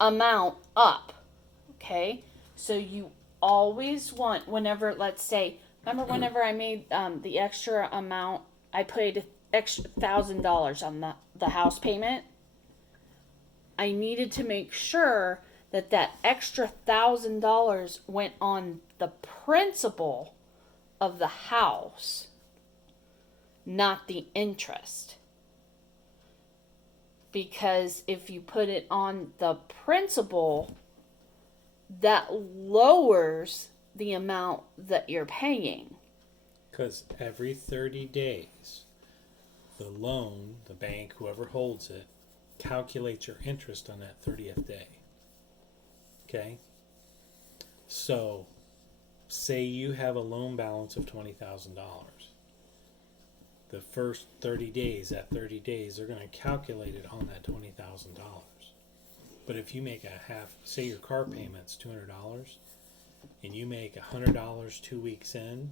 amount up. Okay? So you always want, whenever, let's say, remember whenever I made the extra amount, I paid extra $1,000 on the house payment. I needed to make sure that that extra $1,000 went on the principal of the house, not the interest. Because if you put it on the principal, that lowers the amount that you're paying. Because every 30 days, the loan, the bank, whoever holds it, calculates your interest on that 30th day. Okay? So, say you have a loan balance of $20,000. The first 30 days, that 30 days, they're going to calculate it on that $20,000. But if you make a half, say your car payment's $200, and you make $100 2 weeks in,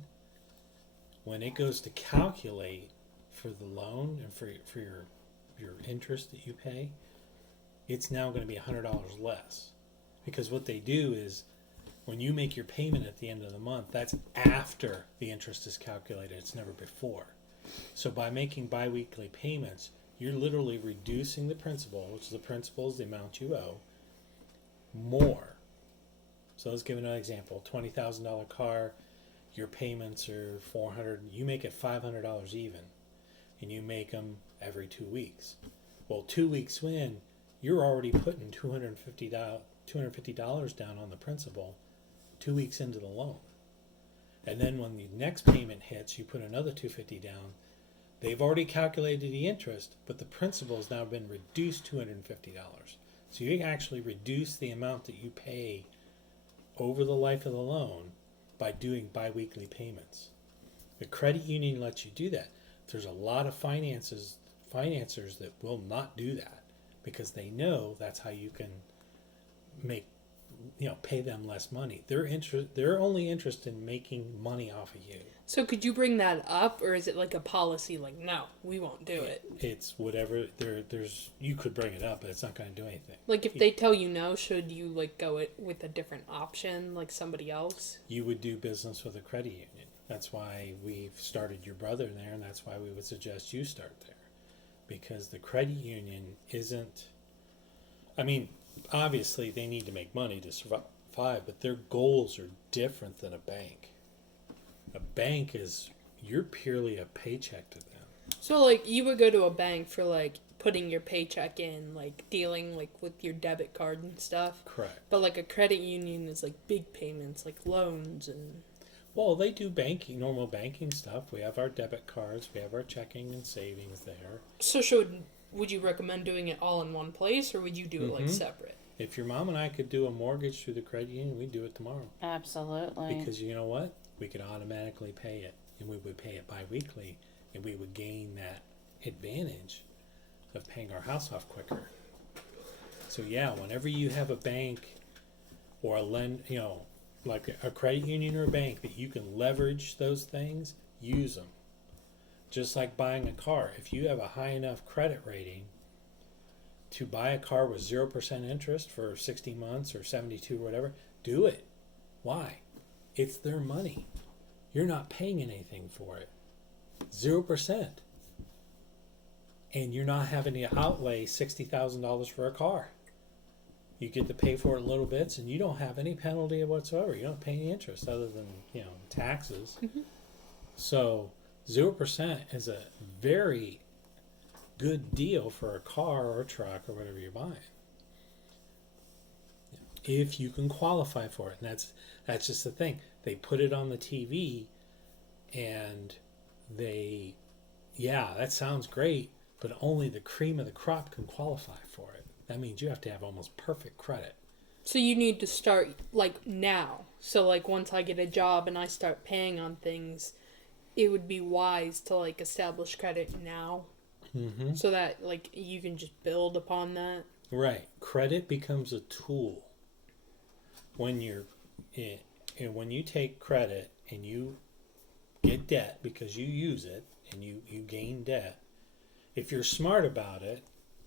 when it goes to calculate for the loan and for your interest that you pay, it's now going to be $100 less. Because what they do is, when you make your payment at the end of the month, that's after the interest is calculated. It's never before. So by making biweekly payments, you're literally reducing the principal, which is the principal is the amount you owe, more. So let's give another example. $20,000 car, your payments are $400. You make it $500 even, and you make them every 2 weeks. Well, 2 weeks in, you're already putting $250 down on the principal 2 weeks into the loan. And then when the next payment hits, you put another $250 down. They've already calculated the interest, but the principal has now been reduced $250. So you actually reduce the amount that you pay over the life of the loan by doing biweekly payments. The credit union lets you do that. There's a lot of financers that will not do that because they know that's how you can pay them less money. They're only interested in making money off of you. So could you bring that up, or is it like a policy? Like, no, we won't do it. It's whatever. There's you could bring it up, but it's not going to do anything. Like, if they tell you no, should you like go with a different option, like somebody else? You would do business with a credit union. That's why we've started your brother there, and that's why we would suggest you start there, because the credit union isn't. I mean, obviously they need to make money to survive, but their goals are different than a bank. A bank is, you're purely a paycheck to them. So like you would go to a bank for like putting your paycheck in, like dealing like with your debit card and stuff. Correct. But like a credit union is like big payments, like loans and. Well, they do banking, normal banking stuff. We have our debit cards, we have our checking and savings there. So would you recommend doing it all in one place, or would you do it like separate? If your mom and I could do a mortgage through the credit union, we'd do it tomorrow. Absolutely. Because you know what? We could automatically pay it, and we would pay it bi-weekly, and we would gain that advantage of paying our house off quicker. So yeah, whenever you have a bank or like a credit union or a bank that you can leverage those things, use them. Just like buying a car. If you have a high enough credit rating to buy a car with 0% interest for 60 months or 72 or whatever, do it. Why? It's their money. You're not paying anything for it. 0%. And you're not having to outlay $60,000 for a car. You get to pay for it in little bits, and you don't have any penalty whatsoever. You don't pay any interest other than taxes. Mm-hmm. So 0% is a very good deal for a car or a truck or whatever you're buying, if you can qualify for it. And that's just the thing. They put it on the TV, and that sounds great, but only the cream of the crop can qualify for it. That means you have to have almost perfect credit. So you need to start like now. So like once I get a job and I start paying on things, it would be wise to like establish credit now. Mm-hmm. So that like you can just build upon that. Right. Credit becomes a tool. When when you take credit and you get debt because you use it and you gain debt, if you're smart about it,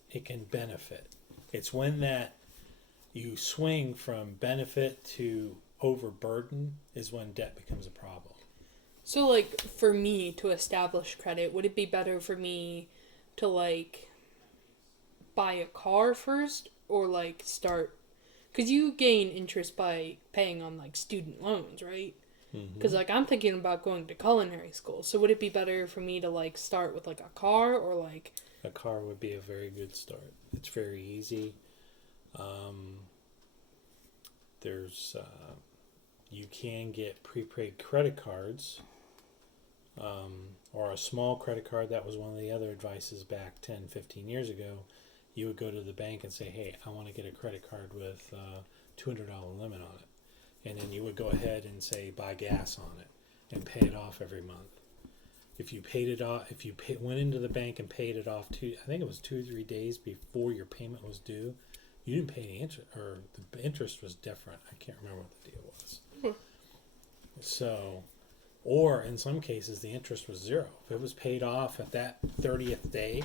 it can benefit. It's when that you swing from benefit to overburden is when debt becomes a problem. So, like, for me to establish credit, would it be better for me to, like, buy a car first or, like, start. Because you gain interest by paying on, like, student loans, right? Because, like, I'm thinking about going to culinary school. So, would it be better for me to, like, start with, like, a car or, like. A car would be a very good start. It's very easy. You can get prepaid credit cards, or a small credit card. That was one of the other advices back 10, 15 years ago. You would go to the bank and say, hey, I want to get a credit card with $200 limit on it. And then you would go ahead and say, buy gas on it and pay it off every month. If you paid it off, went into the bank and paid it off I think it was 2 or 3 days before your payment was due, you didn't pay any interest, or the interest was different. I can't remember what the deal was. So, or in some cases, the interest was zero. If it was paid off at that 30th day,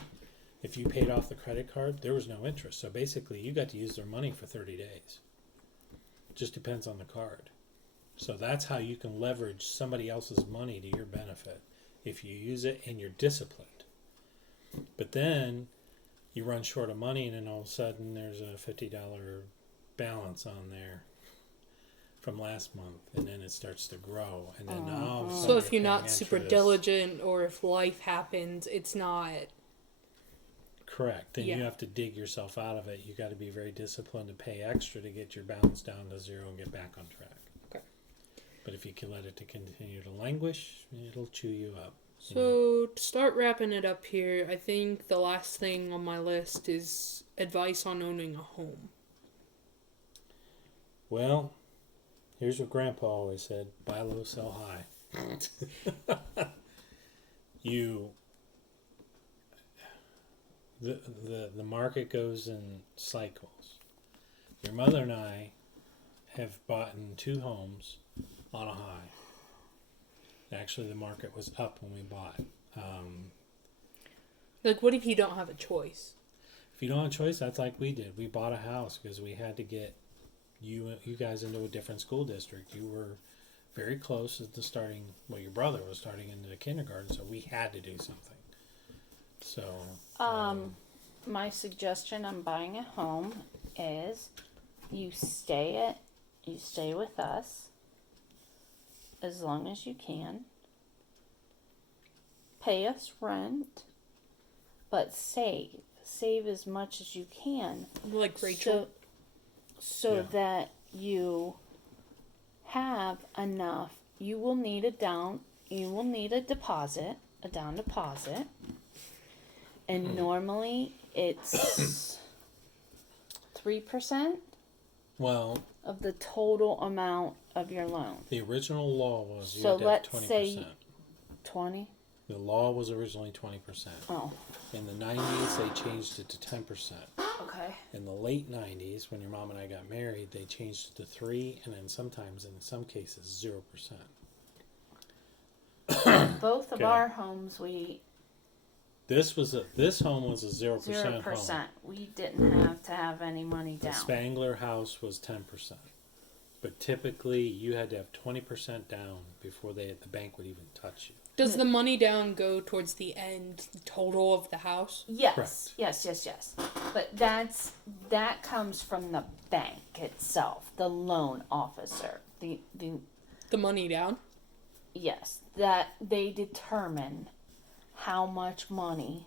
if you paid off the credit card, there was no interest. So basically, you got to use their money for 30 days. It just depends on the card. So that's how you can leverage somebody else's money to your benefit if you use it and you're disciplined. But then you run short of money, and then all of a sudden there's a $50 balance on there from last month, and then it starts to grow, and then all of a sudden So, if you're paying not super interest. diligent or if life happens, it's not. Correct. Then Yeah. you have to dig yourself out of it. You got to be very disciplined to pay extra to get your balance down to zero and get back on track. Okay. But if you can let it to continue to languish, it'll chew you up. So, to start wrapping it up here, I think the last thing on my list is advice on owning a home. Well, here's what Grandpa always said: buy low, sell high. The market goes in cycles. Your mother and I have bought in 2 homes on a high. Actually, the market was up when we bought. Like, what if you don't have a choice? If you don't have a choice, that's like we did. We bought a house because we had to get you guys into a different school district. You were very close to starting. Well, your brother was starting into the kindergarten, so we had to do something. So, My suggestion on buying a home is you stay with us as long as you can. Pay us rent, but save as much as you can. Like Rachel. So Yeah. that you have enough. You will need a down deposit, and normally it's 3% well, of the total amount of your loan. the original law was you So had to have let's 20%. say 20. The law was originally 20%. Oh, In the 90s, they changed it to 10%. okay. In the late 90s, when your mom and I got married, they changed it to 3%, and then sometimes, in some cases, 0%. Both of Okay. our homes This home was a 0% 0%. home. We didn't have to have any money The down. Spangler house was 10%. But typically, you had to have 20% down before the bank would even touch you. Does the money down go towards the end total of the house? Yes, Correct. yes. But that comes from the bank itself, the loan officer. The The money down? yes, that they determine how much money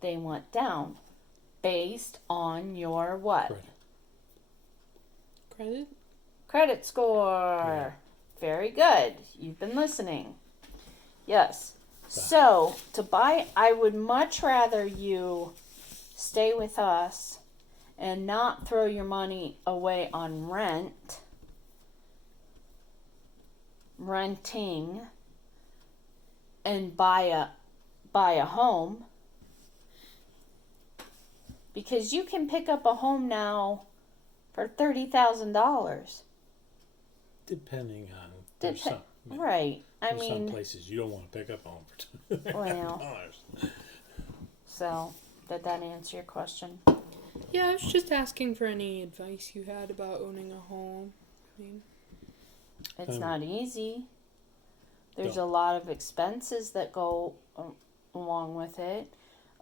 they want down based on your what? Right. Credit? Credit score. Yeah. Very good. You've been listening. Yes. So, to buy, I would much rather you stay with us and not throw your money away on renting, and buy a home. Because you can pick up a home now for $30,000. Depending on... There's some, Right. I there's some mean, places you don't want to pick up a home for $200,000. well, so did that answer your question? Yeah, I was just asking for any advice you had about owning a home. I mean, It's not easy. There's Don't. a lot of expenses that go along with it.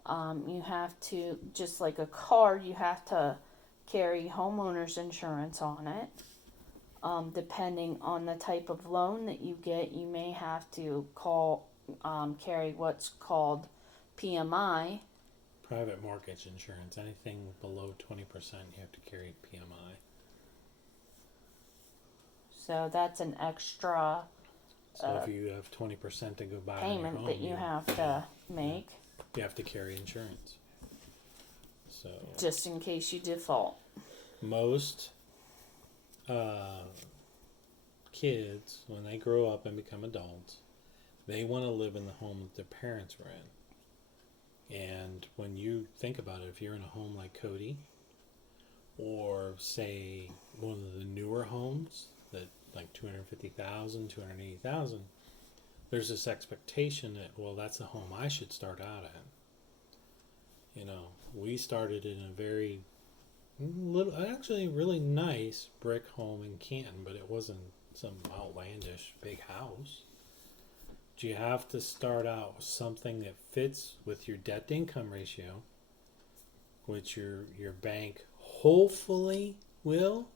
You have to, just like a car, you have to carry homeowners insurance on it. Depending on the type of loan that you get, you may have to carry what's called PMI. Private mortgage insurance, anything below 20%, you have to carry PMI. So that's an extra So if you have 20% to go buy on your payment home, that you have to make you have to carry insurance. So just in case you default. most kids, when they grow up and become adults, they want to live in the home that their parents were in. And when you think about it, if you're in a home like Cody, or say one of the newer homes that like 250,000, 280,000, there's this expectation that, well, that's the home I should start out in. You know, we started in a very little, actually really nice brick home in Canton, but it wasn't some outlandish big house. Do you have to start out with something that fits with your debt to income ratio, which your bank hopefully will?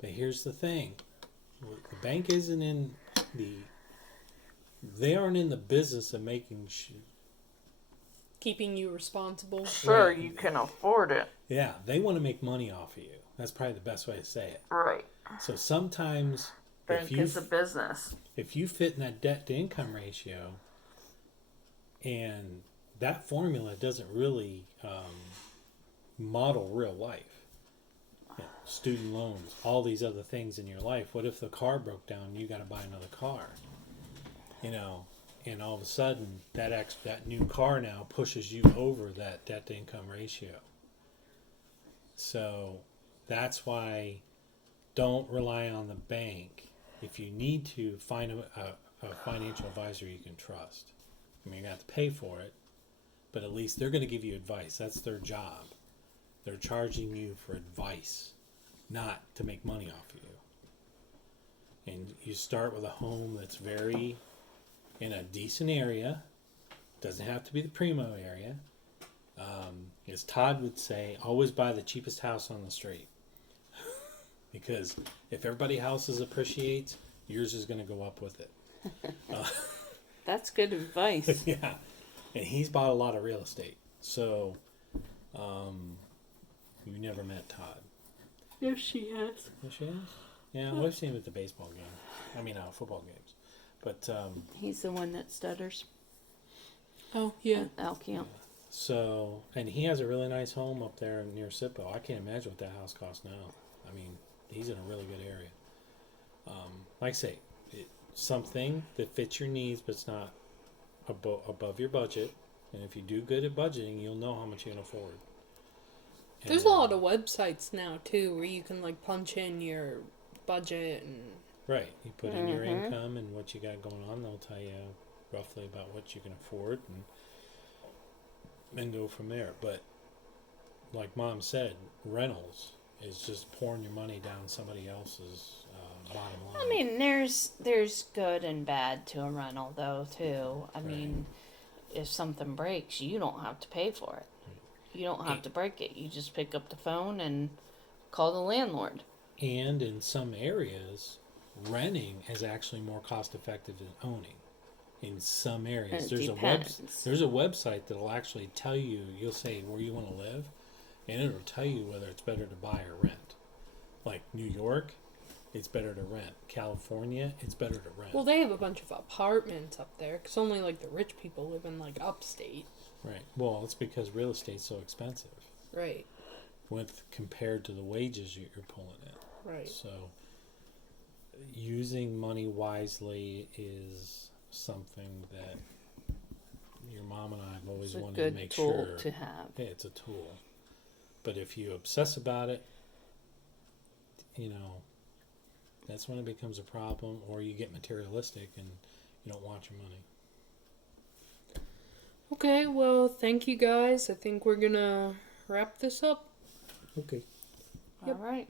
But here's the thing. The bank isn't in they aren't in the business of making keeping you responsible. Sure, Right. you can afford it. yeah, they want to make money off of you. That's probably the best way to say it. Right. So sometimes Bank is a business. if you fit in that debt to income ratio, and that formula doesn't really model real life, you know, student loans, all these other things in your life. What if the car broke down and you got to buy another car? You know, and all of a sudden that new car now pushes you over that debt to income ratio. So that's why don't rely on the bank. If you need to, find a financial advisor you can trust. I mean, you're going to have to pay for it, but at least they're going to give you advice. That's their job. They're charging you for advice, not to make money off of you. And you start with a home that's very in a decent area. Doesn't have to be the primo area. As Todd would say, always buy the cheapest house on the street. Because if everybody else's appreciates, yours is going to go up with it. That's good advice. Yeah. And he's bought a lot of real estate. So, you never met Todd. Yes, she has. Yes, she has? Yeah, we've seen him at the baseball game. I mean, football games. But, He's the one that stutters. Oh, yeah. Alkion. so, and he has a really nice home up there near Sippo. I can't imagine what that house costs now. I mean, he's in a really good area. Like I say, something that fits your needs, but it's not above your budget. And if you do good at budgeting, you'll know how much you can afford. There's a lot of websites now too where you can like punch in your budget and right. You put in your income and what you got going on. They'll tell you roughly about what you can afford and go from there. But like Mom said, rentals is just pouring your money down somebody else's bottom line. I mean, there's good and bad to a rental though too. I mean, if something breaks, you don't have to pay for it. You don't have to break it. You just pick up the phone and call the landlord. And in some areas, renting is actually more cost effective than owning. In some areas, It depends. there's a website that'll actually tell you. You'll say where you want to live, and it'll tell you whether it's better to buy or rent. Like New York, it's better to rent. California, it's better to rent. well, they have a bunch of apartments up there because only like the rich people live in like upstate. Right. Well, it's because real estate's so expensive Right. compared to the wages you're pulling in. Right. So, using money wisely is something that your mom and I have always It's a wanted good to make tool sure. to have. Yeah, it's a tool. But if you obsess about it, you know, that's when it becomes a problem, or you get materialistic and you don't want your money. Okay, well, thank you guys. I think we're gonna wrap this up. Okay. Yep. All right.